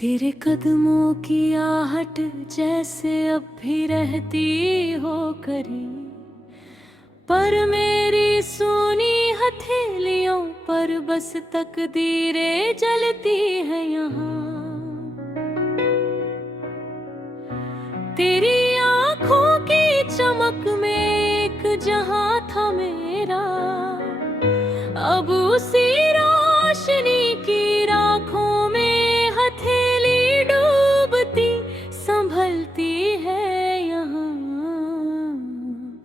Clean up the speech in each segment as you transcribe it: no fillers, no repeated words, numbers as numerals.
तेरे कदमों की आहट जैसे अब भी रहती हो करी, पर मेरी सोनी हथेलियों पर बस तकदीरें जलती है यहाँ। तेरी आंखों की चमक में एक जहां था मेरा, अब उसी रोशनी की राखों में हथेली डूबती संभलती है यहाँ।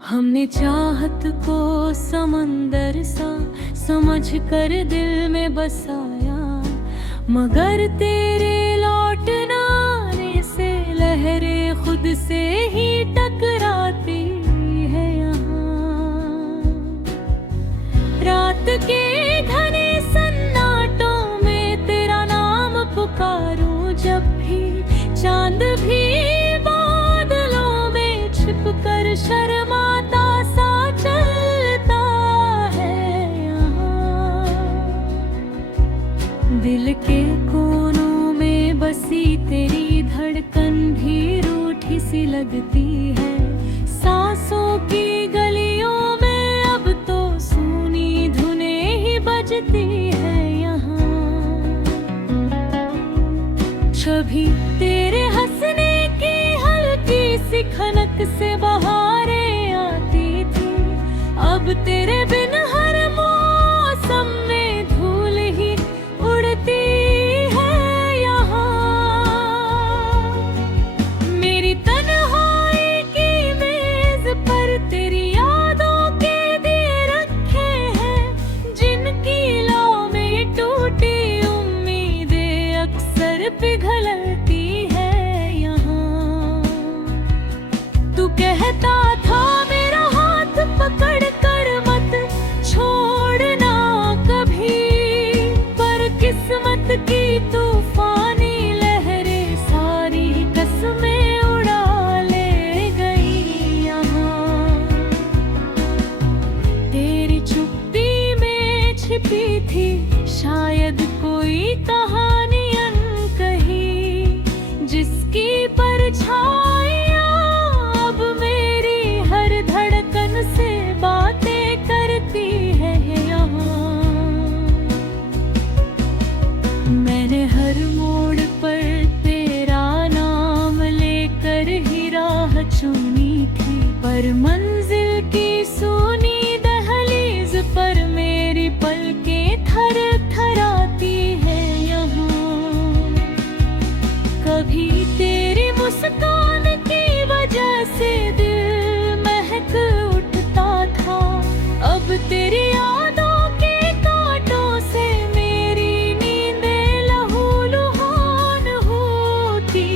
हमने चाहत को समंदर सा समझ कर दिल में बसाया, मगर तेरे लौटना से लहरें खुद से ही टकराती है यहाँ। रात के घने सन्नाटों में तेरा नाम पुकारूं जब भी, चांद भी बादलों में छिपकर शर्माता सा चलता है यहाँ। दिल के कोनों में बसी तेरी धड़कन भी रूठी सी लगती है, सांसों की गलियों में अब तो सूनी धुनें ही बजती है यहाँ। कभी तेरे हंसने की हल्की सी खनक से बहारें आती थी, अब तेरे बिन हर मौसम में धूल ही उड़ती है यहाँ। मेरी तन्हाई की मेज पर तेरी यादों के दिए रखे हैं, जिनकी लौ में टूटी उम्मीदें अक्सर पिघलती है यहाँ। तू कहता था मेरा हाथ पकड़ कर मत छोड़ना कभी, पर किस्मत की तूफानी लहरें सारी कसमें उड़ा ले गई यहाँ। तेरी चुप्पी में छिपी थी शायद कोई कहानी अनकही, जिसकी परछाइयाँ अब मेरी हर धड़कन से बातें करती है यहाँ। मैंने हर मोड़ पर तेरा नाम लेकर ही राह चुनी थी, पर मंजिल की सूनी दहलीज पर मेरी पलकें थर थराती है यहाँ। कभी तेरी मुस्कान की वजह से दिल महक उठता था, अब तेरी यादों के कांटों से मेरी नींदें लहूलुहान होती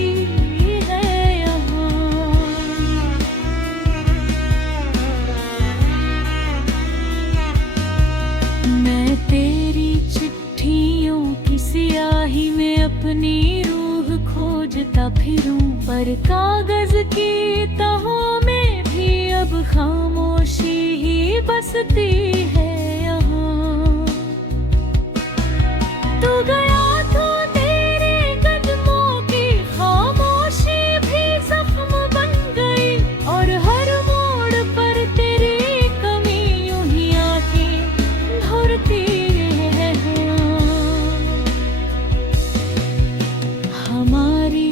है यहाँ। मैं तेरी चिट्ठियों की सियाही में अपनी रूह खोजता फिरूं, पर कागज की तहों में भी अब खामोशी ही बसती है यहाँ। तू गया तो तेरे कदमों की खामोशी भी जख्म बन गई, और हर मोड़ पर तेरी कमी यूं ही आंखें भरती है। हमारी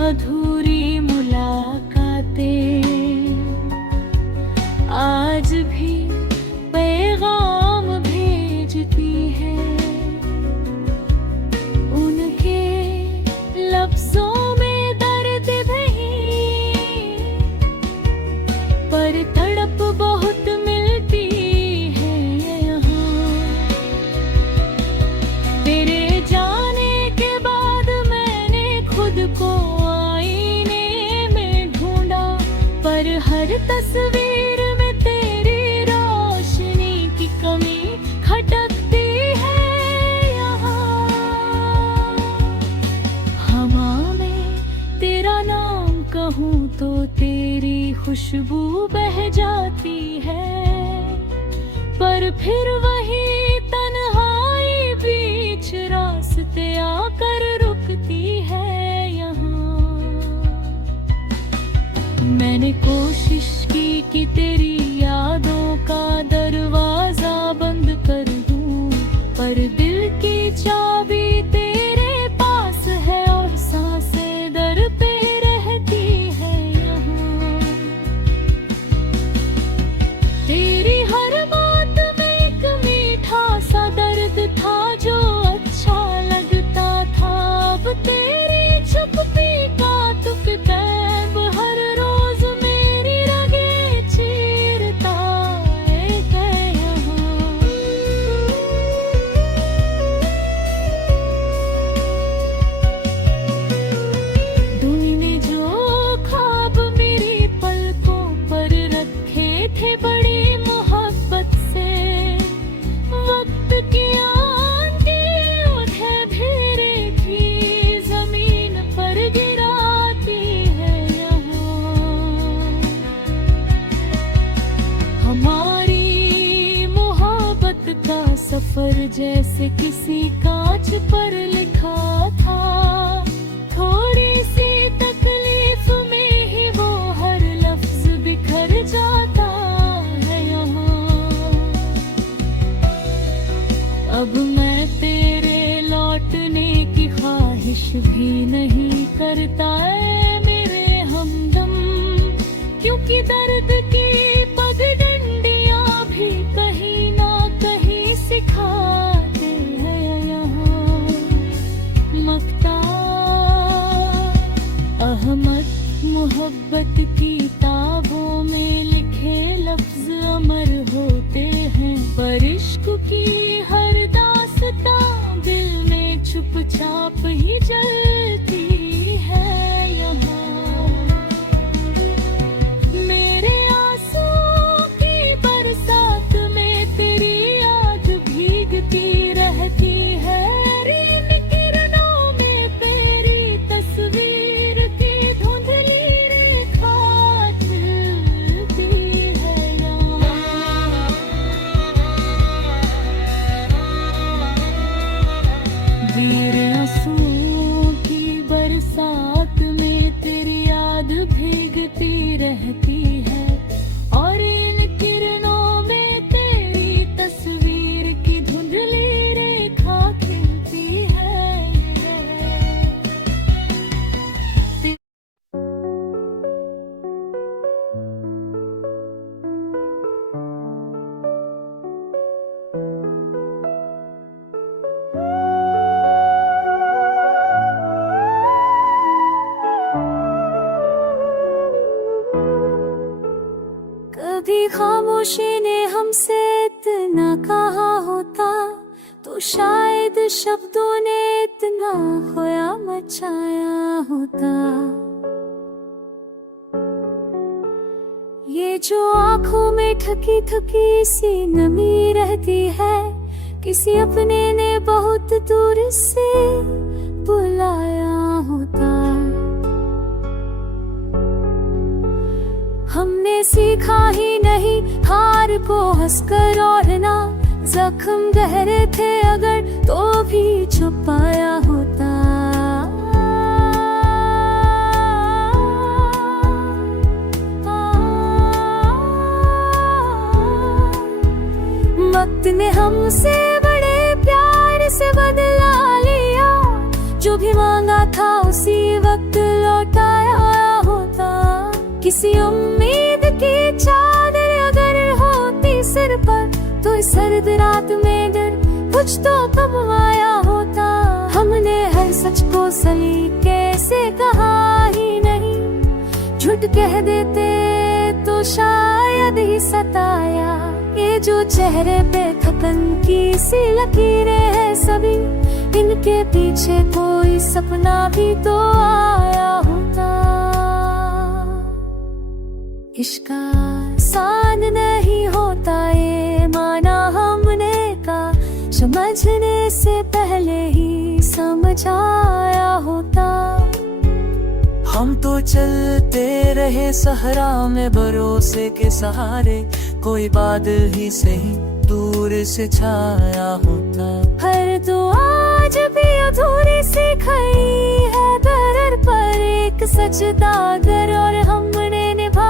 अधूरी मुलाकातें आज भी पैगाम भेजती है, उनके लफ्जों में दर्द नहीं, पर तड़प बहुत मिलती है यहाँ। तेरे जाने के बाद मैंने खुद को आईने में ढूंढा, पर हर तस्वीर में तेरी रोशनी की कमी खटकती है यहाँ। हवा में तेरा नाम कहूँ तो तेरी खुशबू बह जाती है, पर फिर वही तन्हाई बीच रास्ते आकर रुकती मैंने कोशिश की कि तेरी यादों का दरवाजा बंद कर दूं, पर दिल की चाबी तेरे पास है और सांसें दर पे रहती है यहाँ। तेरी हर बात में एक मीठा सा दर्द था जो अच्छा लगता था। अब तेरी चुप्पी का तुकतैब हर रोज मेरी रगें चीरता है यहाँ। तूने जो ख्वाब मेरी पलकों पर रखे थे बड़ी मोहब्बत से, वक्त की आंधी उठे धेरे की जमीन पर गिराती है यहाँ। हमारी मोहब्बत का सफर जैसे किसी कांच पर लिखा था, थोड़ी सी तकलीफ में ही वो हर लफ्ज बिखर जाता है यहाँ। अब मैं तेरे लौटने की ख्वाहिश भी नहीं करता है मेरे हमदम, क्योंकि दर्द की पगडंडियां भी कहीं ना कहीं सिखाते हैं यहाँ। मक्ता अहमद मोहब्बत की किताबों में लिखे लफ्ज अमर होते हैं, पर इश्क की हर दास्तां दिल में चुपचाप ही जलती है यहाँ। मेरे आंसुओं की बरसात में तेरी याद भीगती रहती है, इन किरणों में तेरी तस्वीर की धुंधली रेखा चलती है यहाँ। मेरे आंसुओं की बरसात में तेरी याद भीगती रहती है, और इन किरणों में तेरी तस्वीर की धुंधली रेखा खिलती है। कभी खामोशी ने हमसे इतना कहा होता, तो शायद शब्दों ने इतना खोया मचाया होता। ये जो आंखों में ठकी ठकी सी नमी रहती है, किसी अपने ने बहुत दूर से बुलाया होता। हमने सीखा ही नहीं हार को हंसकर, और ना जख्म गहरे थे अगर तो भी छुपाया होता। वक्त ने हमसे बड़े प्यार से बदला लिया, जो भी मांगा था उसी वक्त लौटाया होता। किसी उम्मीद की चादर अगर होती सिर पर, तो इस सर्द रात में डर कुछ तो कब आया होता। हमने हर सच को सलीके से कहा ही नहीं, झूठ कह देते तो शायद ही सताया। ये जो चेहरे पे थकन की सी लकीरें हैं सभी, इनके पीछे कोई सपना भी तो आया होता। इश्क आसान नहीं होता ये माना हमने का, समझने से पहले ही समझ आया होता। हम तो चलते रहे सहरा में भरोसे के सहारे, कोई बादल ही सही दूर से छाया होता। हर दुआ आज भी अधूरी सी खड़ी है दर पर एक सजदा अगर, और हमने निभा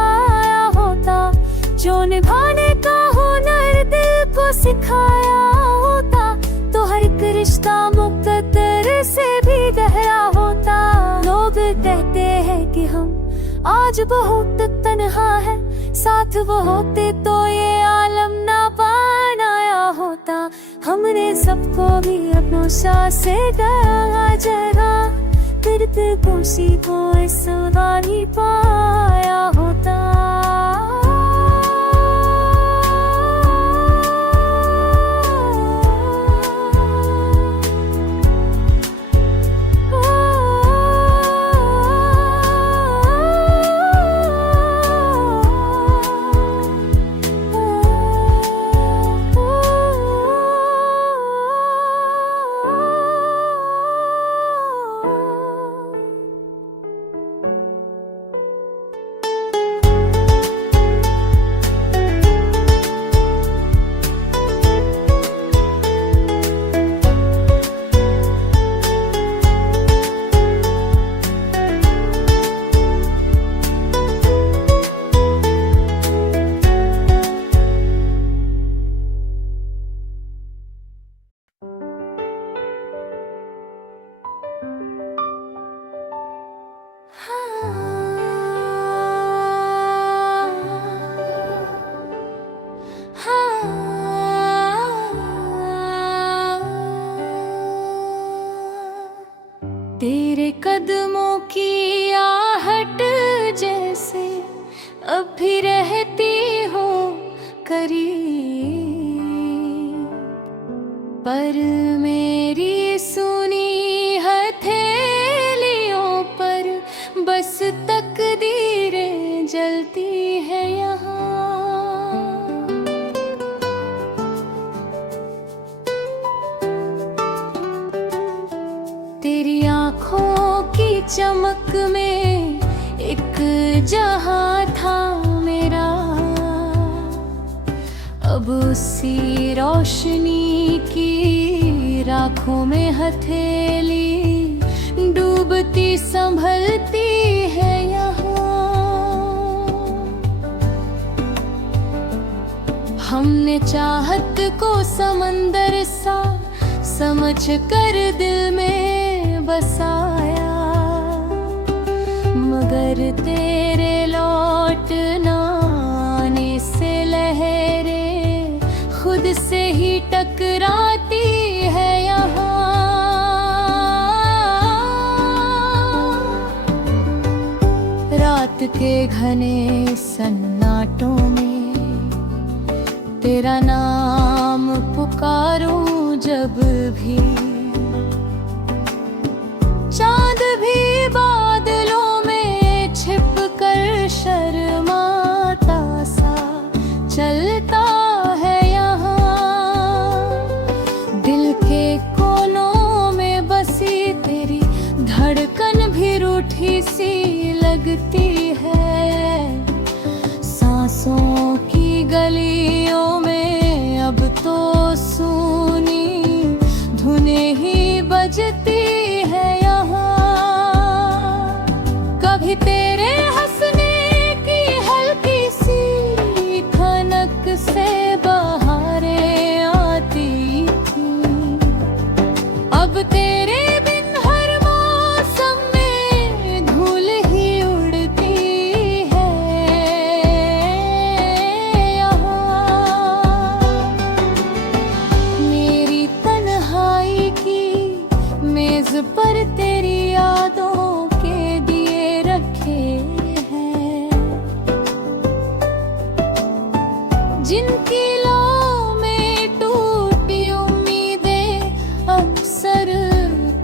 सिखाया होता तो हर एक रिश्ता मुकद्दर से भी गहरा होता। लोग कहते हैं कि हम आज बहुत तन्हा है, साथ वो होते तो ये आलम ना बनाया होता। हमने सबको भी अपनों से डरा जगा, फिरते कोसी को सदा ही पाया होता। तेरे कदमों की आहट जैसे अब भी रहती हो करीब, पर मेरी सुनी हथेलियों पर बस तकदीरें जलती है यहाँ। तेरी आँखों की चमक में एक जहां था मेरा, अब उसी रोशनी की राखों में हथेली डूबती संभलती है यहाँ। हमने चाहत को समंदर सा समझ कर दिल में बसाया, मगर तेरे लौट न आने से लहरें खुद से ही टकराती है यहाँ। रात के घने सन्नाटों में तेरा नाम पुकारूं जब भी, चांद भी बादलों में छिप कर शर्माता सा चलता है यहाँ। दिल के कोनों में बसी तेरी धड़कन भी रूठी सी लगती है। सांसों की गलियों में अब तो सुनी धुनें ही बजती है यहाँ। कभी तेरे हंसने की हल्की सी खनक से बहारें आती थी, अब तेरे बिन हर मौसम में धूल ही उड़ती है यहाँ। मेरी तन्हाई की मेज पर तेरी यादों के दिए रखे हैं, जिनकी लौ में टूटी उम्मीदें अक्सर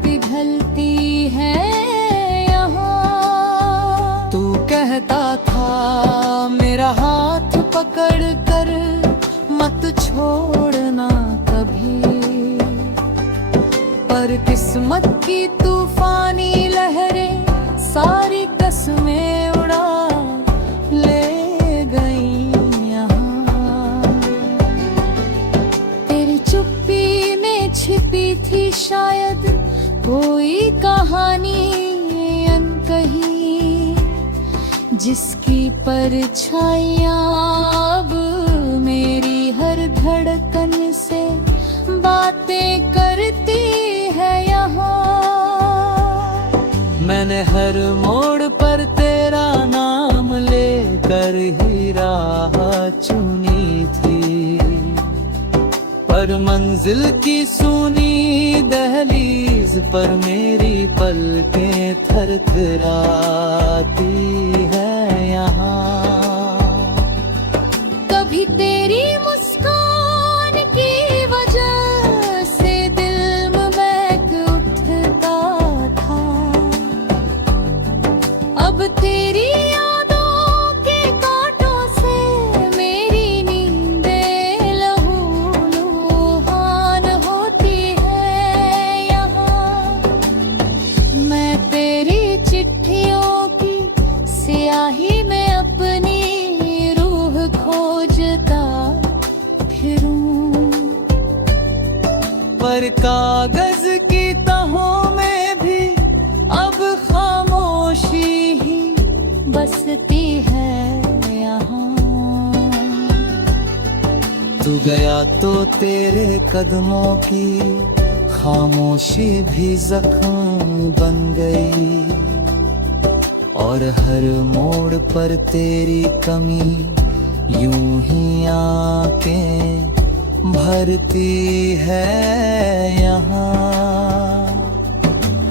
पिघलती हैं यहाँ। तू कहता था मेरा हाथ पकड़ कर मत छोड़ना कभी, पर किस्मत की तूफानी लहरें सारी कसमें उड़ा ले गई यहाँ। तेरी चुप्पी में छिपी थी शायद कोई कहानी अनकही, जिसकी परछाइयाँ अब मेरी हर धड़कन कर ही राह चुनी थी, पर मंजिल की सुनी दहलीज पर मेरी पलकें थरथराती है यहाँ। कभी तेरी मुस्कान की वजह से दिल में महक उठता था, अब तेरी यादों के कांटों से मेरी नींदें लहूलुहान होती है यहाँ। मैं तेरी चिट्ठियों की स्याही में अपनी रूह खोजता फिरूं, पर कागज की तहों में भी अब खामोशी ही बसती है यहाँ। तू गया तो तेरे कदमों की खामोशी भी जख्म बन गई, और हर मोड़ पर तेरी कमी यूं ही आंखें भरती है यहाँ।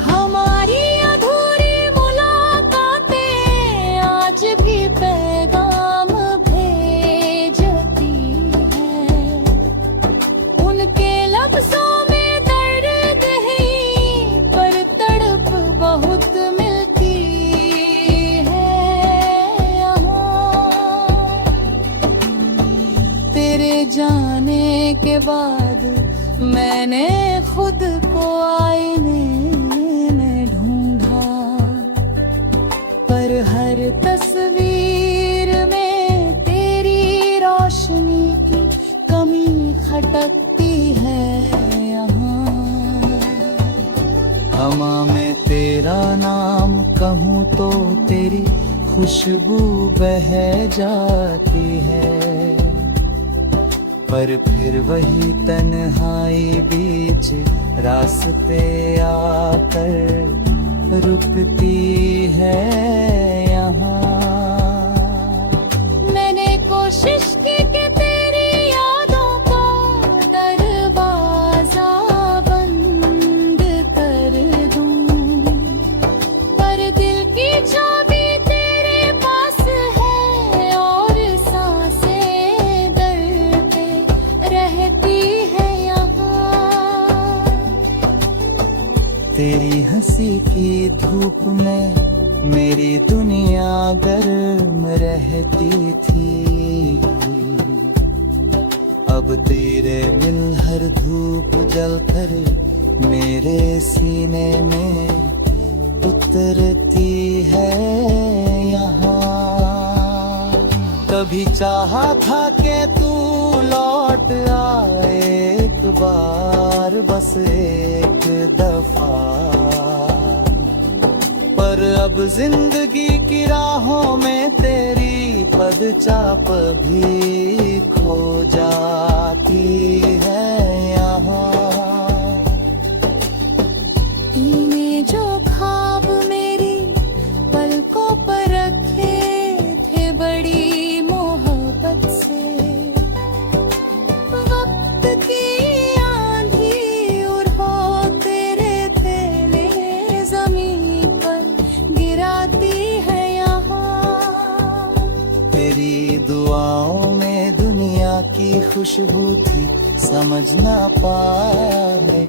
हमारी अधूरी मुलाकातें आज भी पैगाम भेजती हैं, उनके लफ्जों में दर्द है पर तड़प बहुत मिलती है यहाँ। तेरे जाने के बाद मैंने खुद को आईने में ढूंढा, पर हर तस्वीर में तेरी रोशनी की कमी खटकती है यहाँ। हवा में तेरा नाम कहूँ तो तेरी खुशबू बह जाती है, पर फिर वही तन्हाई बीच रास्ते आकर रुकती है यहाँ। मैंने कोशिश की कि तेरी यादों का दरवाजा बंद कर दूं, पर दिल की चाबी तेरे पास है और सांसें डरते रहती है यहाँ। तेरी हंसी की धूप में मेरी दुनिया गर्म रहती थी, अब तेरे मिल हर धूप जलकर मेरे सीने में उतरती है यहाँ। कभी चाहा था कि तू लौट आए एक बार, बस एक दफा, पर अब जिंदगी की राहों में तेरी पदचाप भी खो जाती है यहाँ। तूने जो ख्वाब मेरी पलकों पर रखे थे बड़ी मोहब्बत से, वक्त की आंधी और हो तेरे थैले जमीन पर गिराती है यहाँ। तेरी दुआओं में दुनिया की खुशबू थी, समझ ना पाया है।